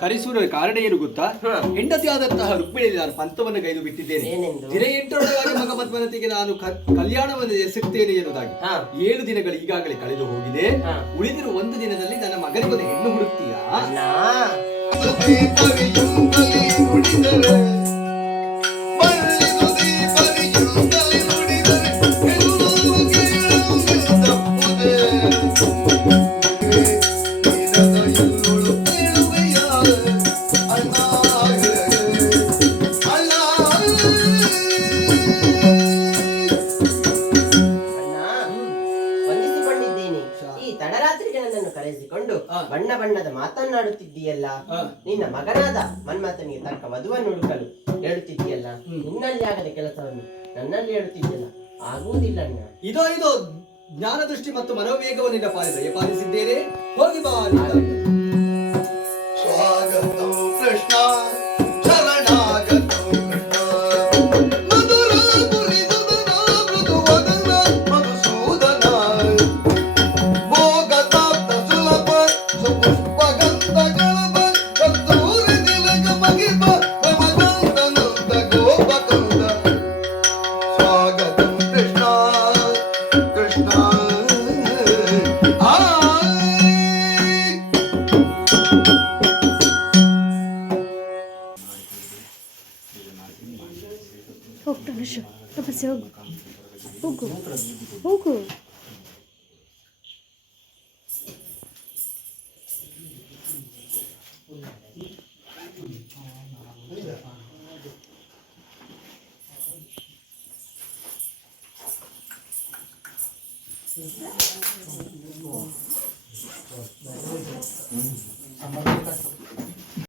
ಕರೆಸುವ ಕಾರಣ ಏನು ಗೊತ್ತಾ ಹಾ. ಹೆಂಡತಿ ಆದಂತಹ ರುಕ್ಮಿಣಿಯಲ್ಲಿ ನಾನು ಪಂಥವನ್ನು ಕೈದು ಬಿಟ್ಟಿದ್ದೇನೆ ಏನೆಂದು? ದಿನ ಎಂಟರೊಳಗಾಗಿ ಮಗ ನಾನು ಕ- ಕಲ್ಯಾಣವನ್ನು ಎಸಗುತ್ತೇನೆ ಎನ್ನುವುದಾಗಿ ಹ. ಏಳು ದಿನಗಳು ಈಗಾಗಲೇ ಕಳೆದು ಹೋಗಿದೆ ಹ. ಉಳಿದಿರುವ ಒಂದು ದಿನದಲ್ಲಿ ನನ್ನ ಮಗನಿಗೊಂದು ಹೆಣ್ಣು ಹುಡುಕ್ತೀಯಾ ಅಣ್ಣ ಅಣ್ಣ ಬಣ್ಣ ಬಣ್ಣದ ಮಾತನ್ನಾಡುತ್ತಿದ್ದೀಯಲ್ಲ? ನಿನ್ನ ಮಗನಾದ ಮನ್ಮಥನಿಗೆ ತಕ್ಕ ವಧುವನ್ನು ಹುಡುಕಲು ಹೇಳುತ್ತಿದ್ದೀಯಲ್ಲ? ನಿನ್ನಲ್ಲಿ ಆಗದ ಕೆಲಸವನ್ನು ನನ್ನಲ್ಲಿ ಹೇಳುತ್ತಿದ್ದಲ್ಲ ಆಗುವುದಿಲ್ಲ ಇದೋ ಇದೋ ಜ್ಞಾನ ದೃಷ್ಟಿ ಮತ್ತು ಮನೋವೇಗವನ್ನು ಪಾಲಿಸ ಪಾಲಿಸಿದ್ದೇನೆ ಹೋಗಿ ಬಾ ಹೋಗ್ತಾ ಅನುಷು ತಪಸ್ಸಿ ಹೋಗು ಹೋಗು ಹೋಗು